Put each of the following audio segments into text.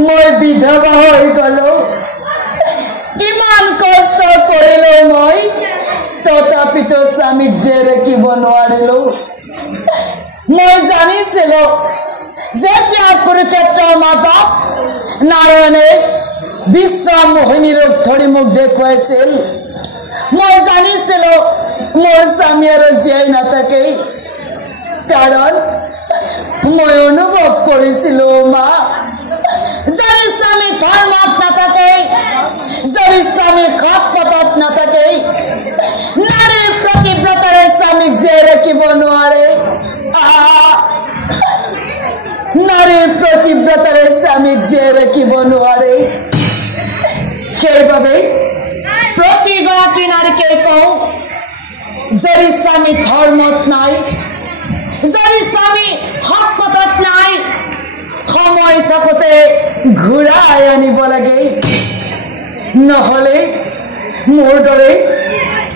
মই বিধৱা হৈ গলো কিমান কষ্ট কৰিলো মই তথাপিতো স্বামীক জীয়াই ৰাখিব নোৱাৰিলো মই জানিছিলো যেতিয়া কুৰুক্ষেত্ৰৰ মাজত নাৰায়ণে বিশ্ব মোহিনী ৰূপ ধৰি মোক দেখুৱাইছিল মই জানিছিলো মোৰ স্বামী আৰু জীয়াই নাথাকে কাৰণ মই অনুভৱ কৰিছিলো মা যদি স্বামী ধৰ্মত নাথাকে যদি স্বামী সৎ পথত নাথাকে নাৰী প্ৰতিব্ৰতাৰে স্বামীক জীয়াই ৰাখিব নোৱাৰে নাৰী প্ৰতিব্ৰতাৰে স্বামীক জীয়াই ৰাখিব নোৱাৰে সেইবাবে প্ৰতিগৰাকী নাৰীকে কওঁ যদি স্বামী ধৰ্মত নাই যদি স্বামী সৎ পথত নাই সময় থাকোতে ঘূৰাই আনিব লাগে নহলে মোৰ দৰে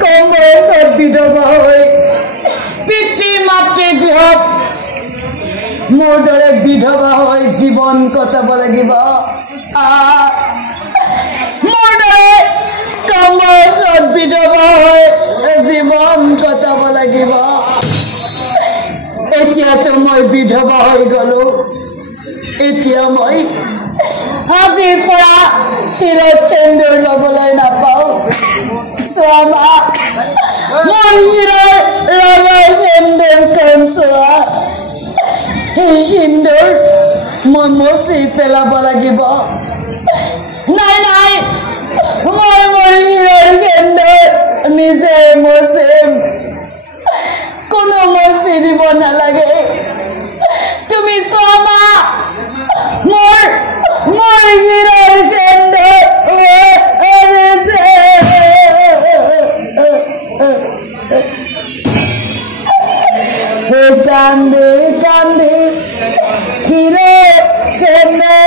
কম বয়সত বিধৱা হৈ পিতৃ মাতৃ গৃহত মোৰ দৰে বিধৱা হৈ জীৱন কটাব লাগিব মোৰ দৰে কম বয়সত বিধৱা হৈ জীৱন কটাব লাগিব এতিয়াতো মই বিধৱা হৈ গলো এতিয়া মই আজিৰ পৰা শিৰত সেন্দুৰ ল'বলৈ নাপাওঁ চোৱা মা মই শিৰৰ ৰঙৰ সেন্দুৰখন চোৱা সেই সেন্দুৰ মই মচি পেলাব লাগিব নাই নাই মই মোৰ শিৰৰ সেন্দুৰ নিজে মচিম কোনো মচি দিব নালাগে তুমি চোৱা মা মোৰ শিৰৰ সেন্দুৰ কান্দে কান্দে শিৰৰ সেন্দুৰ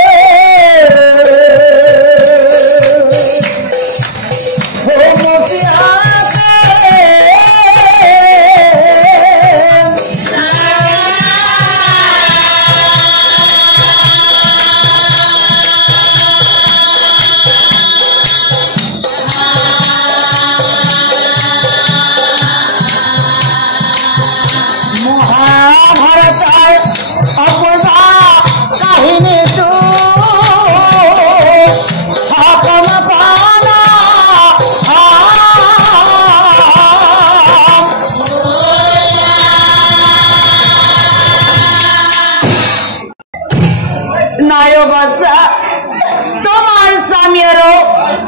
তোমাৰ স্বামী আৰু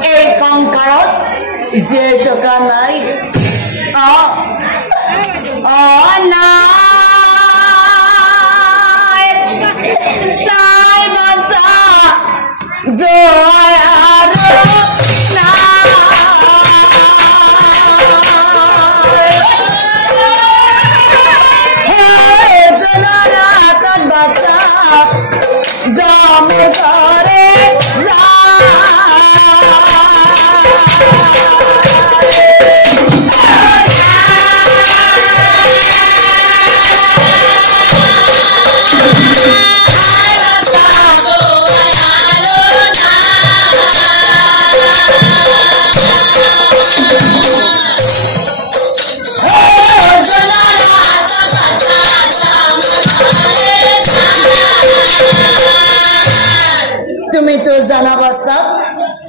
এই সংসাৰত জীয়াই থকা নাই নাই তাই বাচা জয় আৰু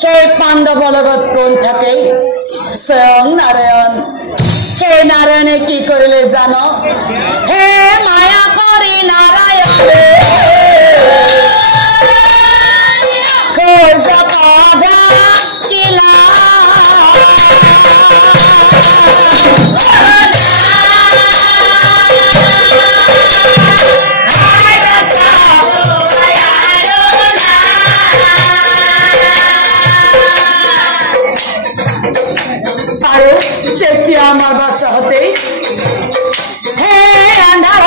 সেই পাণ্ডৱৰ লগত কোন থাকে স্বয়ং নাৰায়ণ সেই নাৰায়ণে কি কৰিলে জানো হে মায়া কৰি নাৰায়ণে আমাৰ বাচ্চা হতেই হে আন্ধাৰ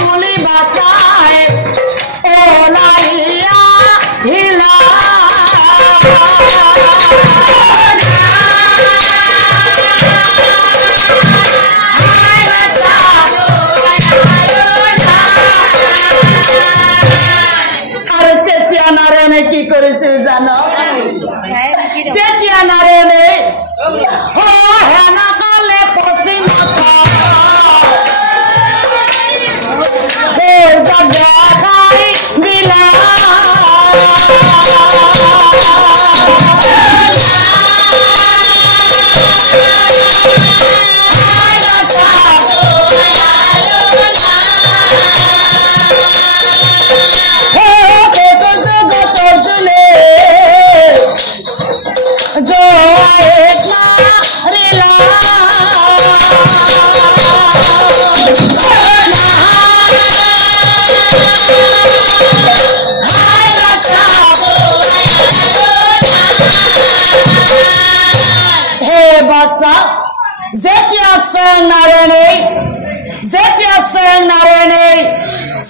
বলি বাচ্চা কৰিছিল জানো তেতিয়া নাৰায়ণে হেনাকালে পশ্চিম দেখাই দিলা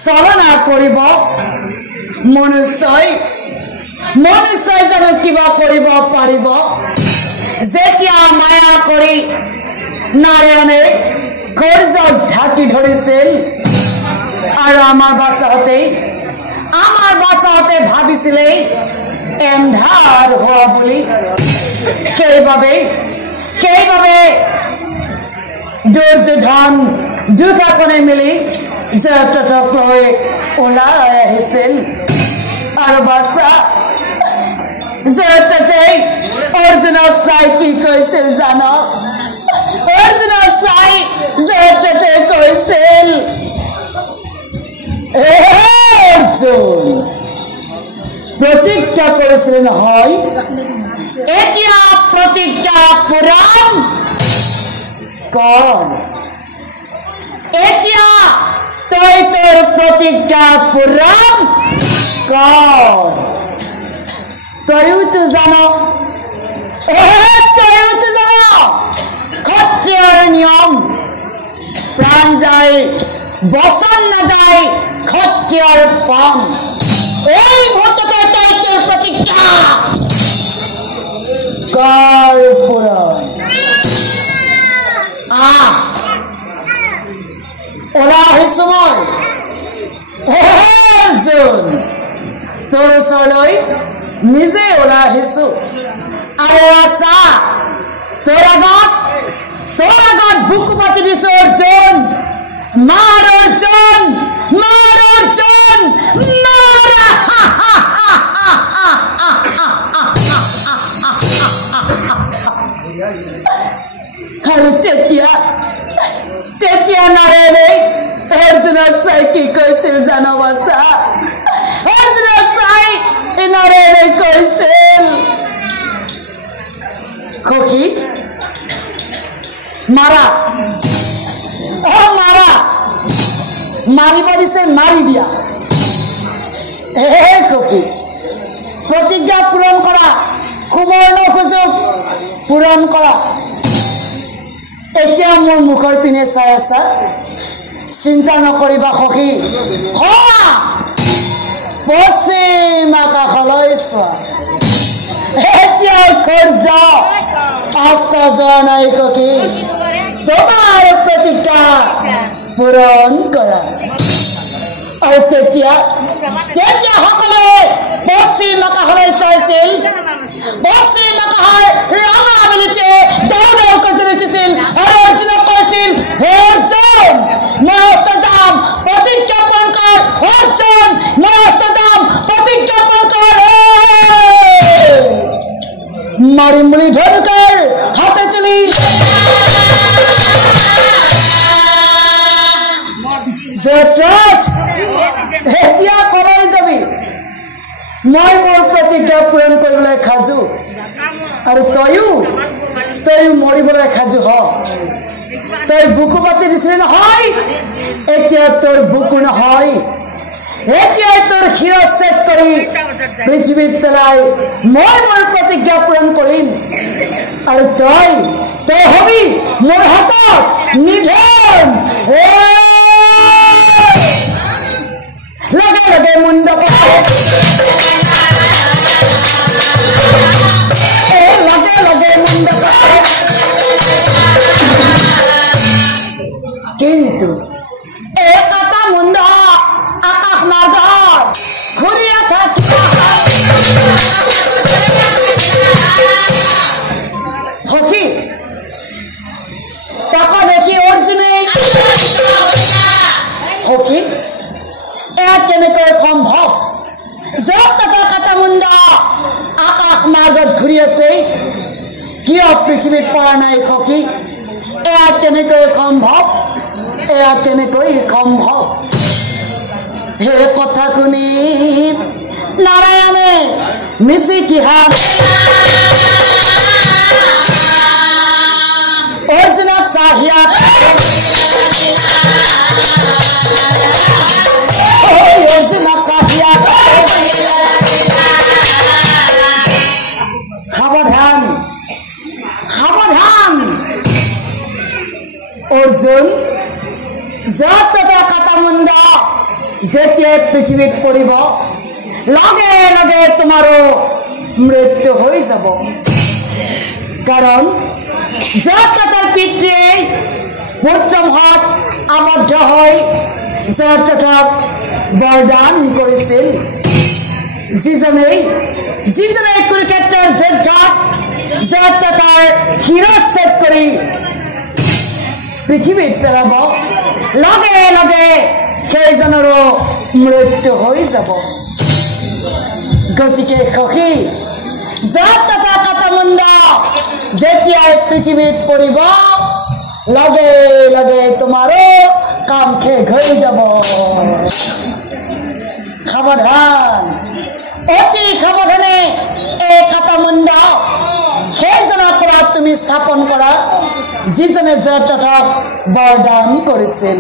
চলনা কৰিব মনুষ্যই জানো কিবা কৰিব পাৰিব যেতিয়া মায়া কৰি নাৰায়ণে সূৰ্যক ঢাকি ধৰিছিল আৰু আমাৰ বাচাহতে ভাবিছিলে এন্ধাৰ হোৱা বুলি সেইবাবে দুৰ্যোধন দুটাকনে মিলি জয়দ্ৰথক লৈ ওলাই আহিছিল আৰু বাচ্চা জয়দ্ৰথে অৰ্জুনক চাই কি কৈছিল জানো অৰ্জুনক চাই জয়দ্ৰথে কৈছিল অৰ্জুন প্ৰতিজ্ঞা কৰিছিল নহয় এতিয়া প্ৰতিজ্ঞা পূৰণ কৰ এতিয়া তই তোৰ প্ৰতিজ্ঞা পূৰণ কৰ তইতো জানো ক্ষত্ৰিয়ৰ নিয়ম প্ৰাণ যায় বচন নাযায় ক্ষত্ৰিয়ৰ পণ এই মুহূৰ্ততে তই তোৰ প্ৰতিজ্ঞা কৰ পূৰণ ওলাই আহিছো মই অৰ্জুন তোৰ ওচৰলৈ নিজে ওলাই আহিছো আৰু আছা তোৰ আগত বুকু পাতি দিছো অৰ্জুন মাৰ অৰ্জুন আৰু তেতিয়া নাৰায়ণে অৰ্জুনক চাই কি কৈছিল জানো বাচা অৰ্জুনক চাই নাৰায়ণে কৈছিল সখী মাৰা মাৰিব দিছে মাৰি দিয়া সখী প্ৰতিজ্ঞা পূৰণ কৰা সুবৰ্ণ সুযোগ পূৰণ কৰা এতিয়া মোৰ মুখৰ পিনে চাই আছা চিন্তা নকৰিবা সখী পশ্চিম আকাশলৈ চোৱা এতিয়া সূৰ্য অস্ত যোৱা নাই সখী তোমাৰ প্ৰতিজ্ঞা পূৰণ কৰা আৰু তেতিয়া সকলোৱে পশ্চিম আকাশলৈ চাইছিল পশ্চিম আকাশৰ ৰঙা বেলিতে দৌৰ কৰি উঠিছিল আৰু অৰ্জুনক কৈছিল হে অৰ্জুন মই অস্ত যাম প্ৰতিজ্ঞাপন কৰ অৰ্জুন মই অস্ত যাম প্ৰতিজ্ঞাপন কৰ মাৰিম বুলি ধনুকৰ হাতে তুলি এতিয়া কলৈ যাবি মই মোৰ প্ৰতিজ্ঞা পূৰণ কৰিবলৈ সাজু আৰু তয়ো মৰিবলৈ সাজু হ তই বুকু পাতি দিছিলি নহয় এতিয়া তোৰ বুকু নহয় এতিয়া তোৰ শিৰচ্ছেদ কৰি পৃথিৱীত পেলাই মই মোৰ প্ৰতিজ্ঞা পূৰণ কৰিম আৰু তই হবি মোৰ হাতত নিধন লগে লগে মুণ্ড কিন্তু এটা মুণ্ড আকাশ মাৰ্গত ঘূৰি আছে আছে কিয় পৃথিৱীত পৰা নাই সখী এয়া কেনেকৈ সম্ভৱ হে কথা শুনি নাৰায়ণে মিচিকি হাত অৰ্জুনক চাহিয়া সাবধান অৰ্জুন যত কাটামুণ্ড যেতিয়া পৃথিৱীত পৰিব লগে লগে তোমাৰো মৃত্যু হৈ যাব কাৰণ যত পিতৃ পুত্ৰমহৎ আবদ্ধ হৈ যত বৰদান কৰিছিল যিজনে কুৰুক্ষেত্ৰৰ যুদ্ধত যত শিৰচ্ছেদ কৰি পৃথিৱীত পেলাব লগে লগে সেইজনৰো মৃত্যু হৈ যাব গতিকে সখী যত কাটামুণ্ড যেতিয়াই পৃথিৱীত পৰিব লগে লগে তোমাৰো কাম শেষ হৈ যাব সাৱধান অতি সাৱধানে এই কাটামুণ্ড সেইজনৰ পৰা তুমি স্থাপন কৰা যিজনে যতথক বৰদান কৰিছিল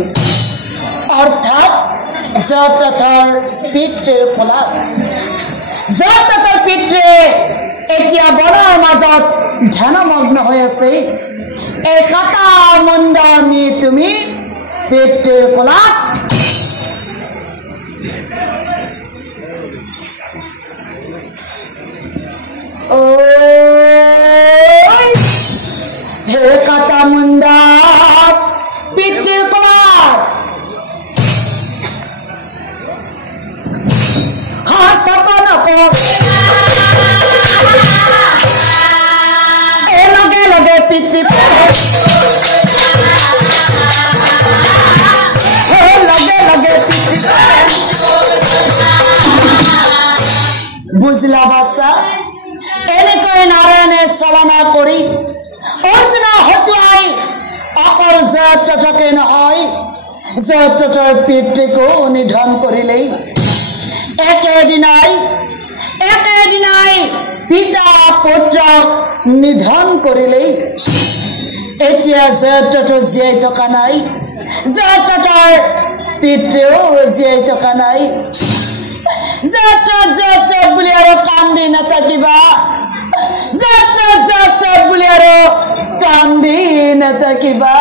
অৰ্থাৎ যতথৰ পিতৃৰ ফলত যতথৰ পিতৃ এতিয়া বনৰ মাজত ধ্যানমগ্ন হৈ আছে এই কাটামুণ্ড নি তুমি পিতৃৰ ফলত হে কাটামুণ্ড পিতৃৰ ফলত স্থাপন কৰ লগে লগে পিতৃ বুঝলা বাচ্চা এনেকৈ নাৰায়ণে চালনা কৰি অৰ্জুনক হতুৱাই অকল যতথকে নহয় যতথৰ পিতৃকো নিধন কৰিলেই একেদিনাই পিতা পুত্ৰক নিধন কৰিলেই এতিয়া যতথ জীয়াই থকা নাই যতথৰ পিতৃও জীয়াই থকা নাই যত বুলি আৰু কান্দি নাথাকিবা যত বুলি আৰু কান্দি নাথাকিবা